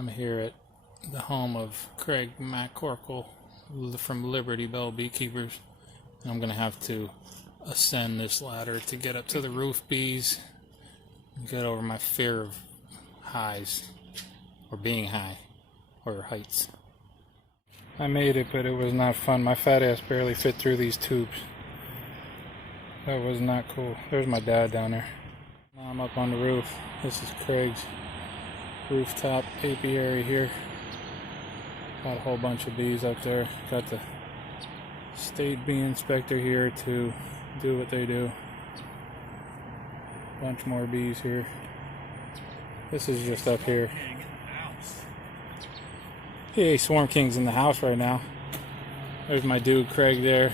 I'm here at the home of Craig McCorkle from Liberty Bell Beekeepers. I'm going to have to ascend this ladder to get up to the roof bees and get over my fear of highs, or being high, or heights. I made it, but it was not fun. My fat ass barely fit through these tubes. That was not cool. There's my dad down there. Now I'm up on the roof. This is Craig's rooftop apiary here. Got a whole bunch of bees up there. Got the state bee inspector here to do what they do. Bunch more bees here. This is just up here. Hey, Swarm King's in the house right now. There's my dude Craig there.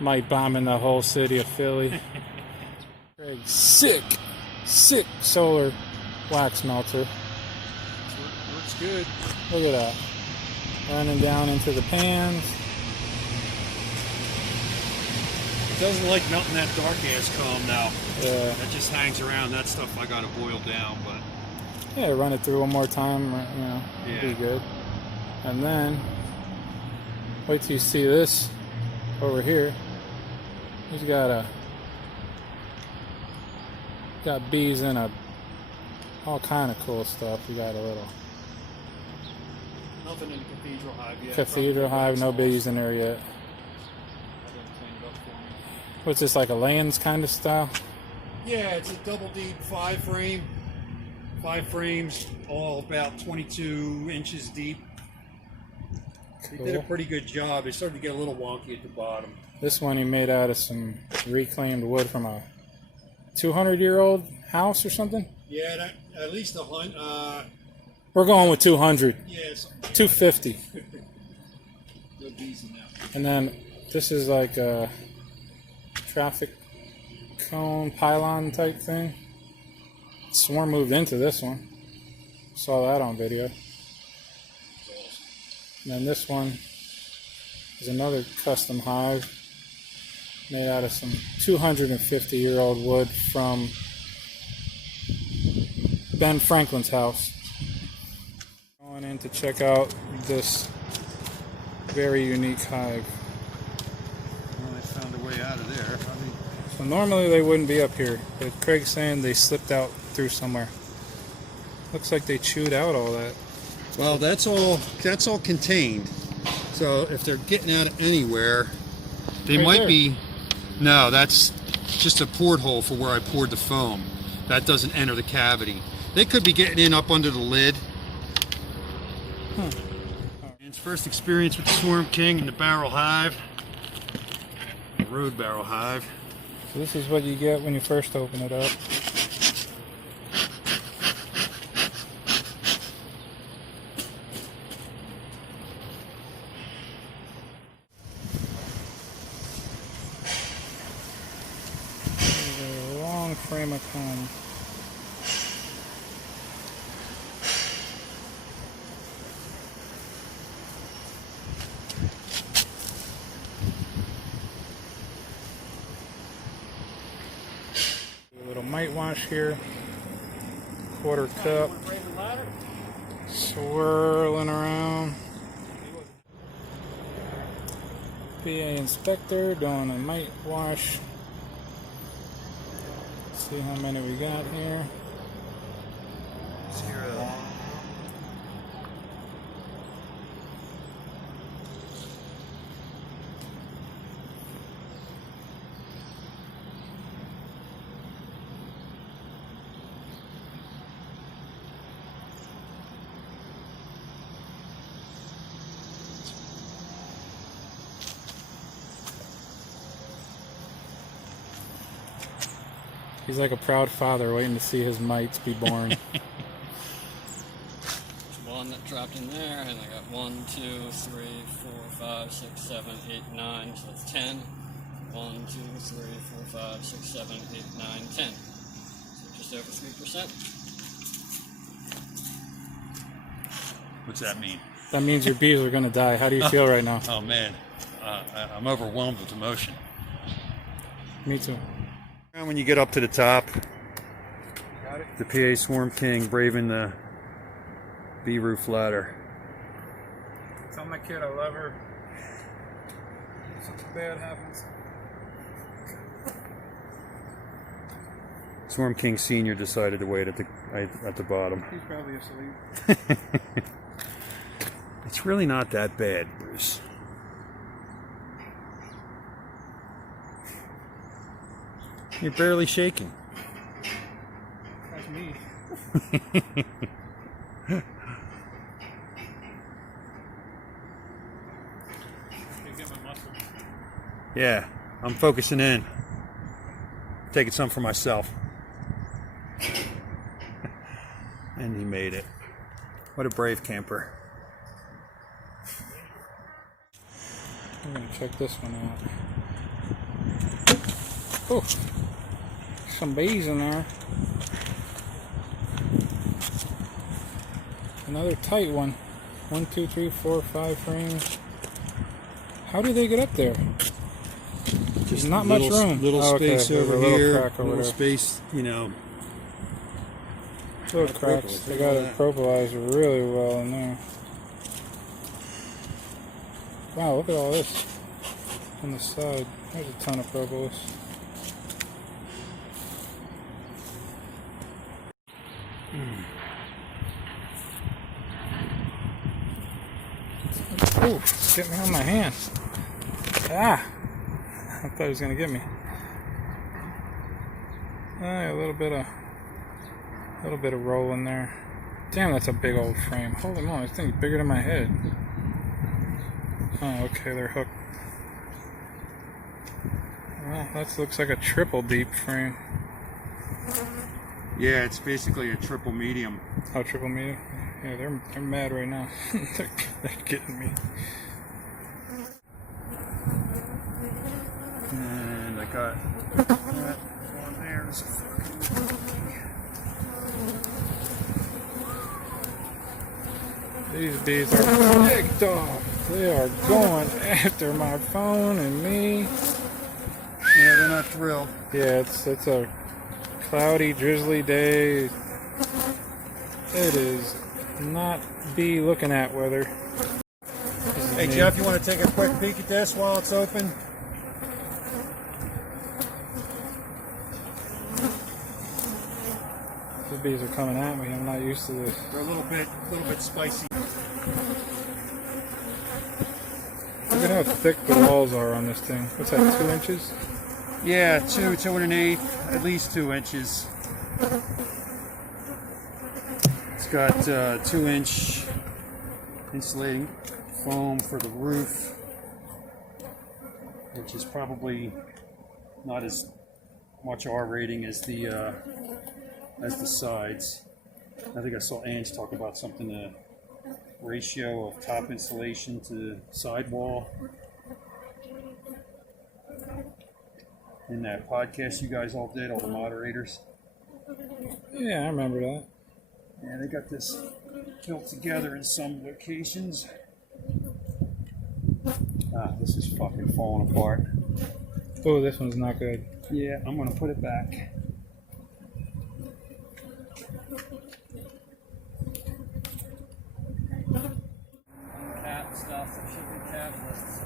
Mite bombing the whole city of Philly. Craig's sick solar wax melter. Looks good. Look at that. Running down into the pans. It doesn't like melting that dark ass comb now. Yeah. That just hangs around. That stuff I gotta boil down, but Yeah, run it through one more time, you know, it'll be good. And then, wait till you see this over here. He's got bees in all kind of cool stuff. You got a little nothing in the cathedral hive yet. cathedral hive, no bees in there yet. What's this, like a Lands kind of style? Yeah, it's a double deep 5-frame. 5 frames, all about 22 inches deep. Cool. They did a pretty good job. It started to get a little wonky at the bottom. This one he made out of some reclaimed wood from a 200-year-old house or something? Yeah, at least 100. We're going with 200. Yeah, 250. No bees in that. And then this is like a traffic cone pylon type thing. Swarm moved into this one. Saw that on video. And then this one is another custom hive made out of some 250-year-old wood from Ben Franklin's house. Going in to check out this very unique hive. Well, they found a way out of there. So normally they wouldn't be up here, but Craig's saying they slipped out through somewhere. Looks like they chewed out all that. Well, that's all contained. So if they're getting out of anywhere, they Right might there. be. No, that's just a porthole for where I poured the foam. That doesn't enter the cavity. They could be getting in up under the lid. It's first experience with the Swarm King and the barrel hive, the road barrel hive. So this is what you get when you first open it up. There's a long frame of comb. A little mite wash here, quarter cup, swirling around. PA inspector doing a mite wash. See how many we got here. 0. He's like a proud father waiting to see his mites be born. One that dropped in there, and I got 1, 2, 3, 4, 5, 6, 7, 8, 9, so that's 10. 1, 2, 3, 4, 5, 6, 7, 8, 9, 10. So just over 3%. What's that mean? That means your bees are going to die. How do you feel right now? Oh man, I'm overwhelmed with emotion. Me too. And when you get up to the top, the PA Swarm King braving the bee roof ladder. Tell my kid I love her. Something bad happens. Swarm King Senior decided to wait at the bottom. He's probably asleep. It's really not that bad, Bruce. You're barely shaking. That's me. Yeah, I'm focusing in. Taking some for myself. And he made it. What a brave camper. I'm gonna check this one out. Oh, some bees in there. Another tight one. 1, 2, 3, 4, 5 frames. How do they get up there? There's not much room. Little space okay. over Little here. crack over Little there. space, you know. Little cracks. They got it propolized really well in there. Wow, look at all this on the side. There's a ton of propolis. Oh, get me on my hand. Ah! I thought he was going to get me. A little bit of roll in there. Damn, that's a big old frame. Holy moly, this thing's bigger than my head. Oh, okay, they're hooked. Well, that looks like a triple deep frame. Yeah, it's basically a triple medium. Oh, triple medium? Yeah, they're mad right now. they're getting me. And I got that one there. There's a fucking These bees are big dog. They are going after my phone and me. yeah, they're not thrilled. Yeah, it's a cloudy, drizzly day. It is not bee looking at weather. Hey Jeff, you want to take a quick peek at this while it's open? The bees are coming at me. I'm not used to this. They're a little bit spicy. Look at how thick the walls are on this thing. What's that, 2 inches? Yeah, 2 1/8, at least 2 inches. It's got 2-inch insulating foam for the roof, which is probably not as much R rating as the sides. I think I saw Ange talk about something, the ratio of top insulation to side wall. In that podcast you guys all did, all the moderators. Yeah, I remember that. Yeah, they got this built together in some locations. Ah, this is fucking falling apart. Oh, this one's not good. Yeah, I'm gonna put it back. Cat stuff, there should be cat lists.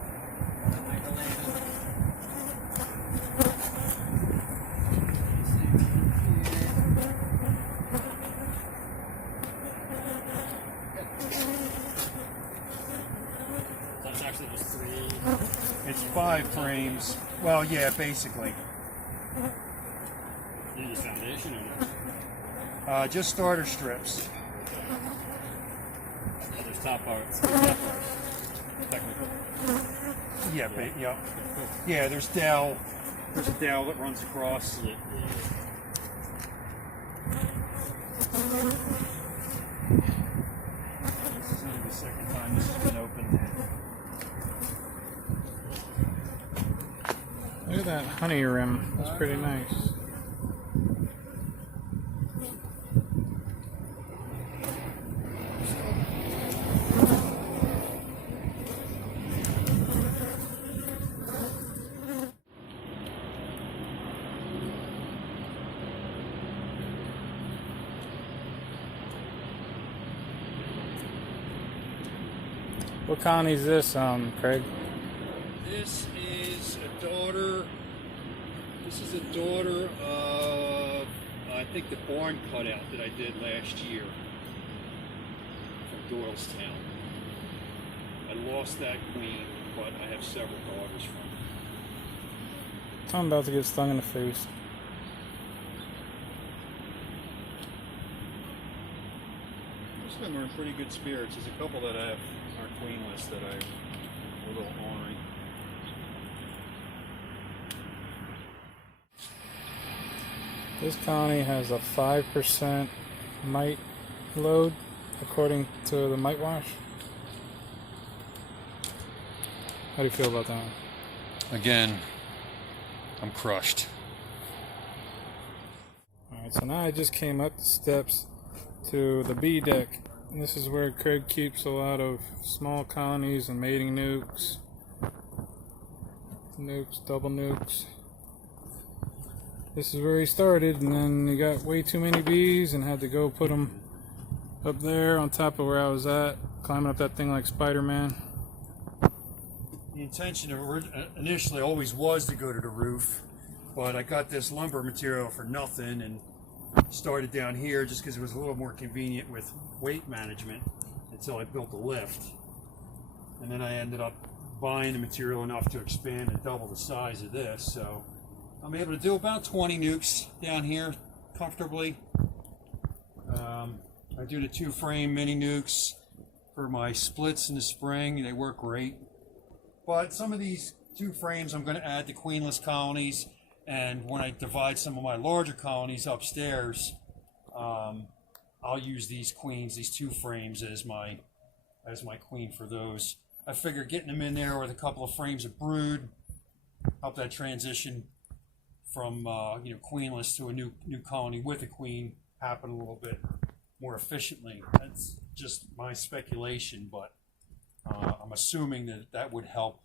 That's actually just 3. It's 5 frames. Well, yeah, basically. You use foundation or no? Just starter strips. Oh, there's top parts. Technically. Yeah, yeah. Yeah, there's dowel. There's a dowel that runs across. Yeah. This is only the second time this has been opened. Look at that honey rim. That's pretty nice. What colony is this, Craig? This is a daughter. This is a daughter of, I think, the barn cutout that I did last year from Doylestown. I lost that queen, but I have several daughters from it. I'm about to get stung in the face. Most of them are in pretty good spirits. There's a couple that I have are queenless that I'm a little ornery. This colony has a 5% mite load, according to the mite wash. How do you feel about that? Again, I'm crushed. Alright, so now I just came up the steps to the bee deck. And this is where Craig keeps a lot of small colonies and mating nukes. Nukes, double nukes. This is where he started, and then he got way too many bees and had to go put them up there on top of where I was at, climbing up that thing like Spider-Man. The intention initially always was to go to the roof, but I got this lumber material for nothing and started down here just because it was a little more convenient with weight management until I built a lift. And then I ended up buying the material enough to expand and double the size of this, so I'm able to do about 20 nukes down here comfortably. I do the 2-frame mini nukes for my splits in the spring. They work great. But some of these 2 frames I'm going to add to queenless colonies, and when I divide some of my larger colonies upstairs, I'll use these queens, these 2 frames as my queen for those. I figure getting them in there with a couple of frames of brood help that transition from queenless to a new colony with a queen happen a little bit more efficiently. That's just my speculation, but I'm assuming that would help.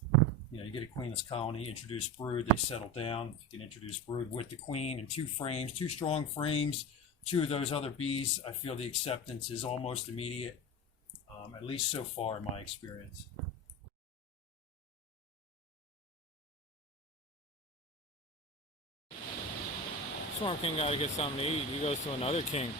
You get a queenless colony, introduce brood, they settle down. You can introduce brood with the queen in 2 frames, 2 strong frames, 2 of those other bees. I feel the acceptance is almost immediate, at least so far in my experience. Swarm King got to get something to eat. He goes to another king.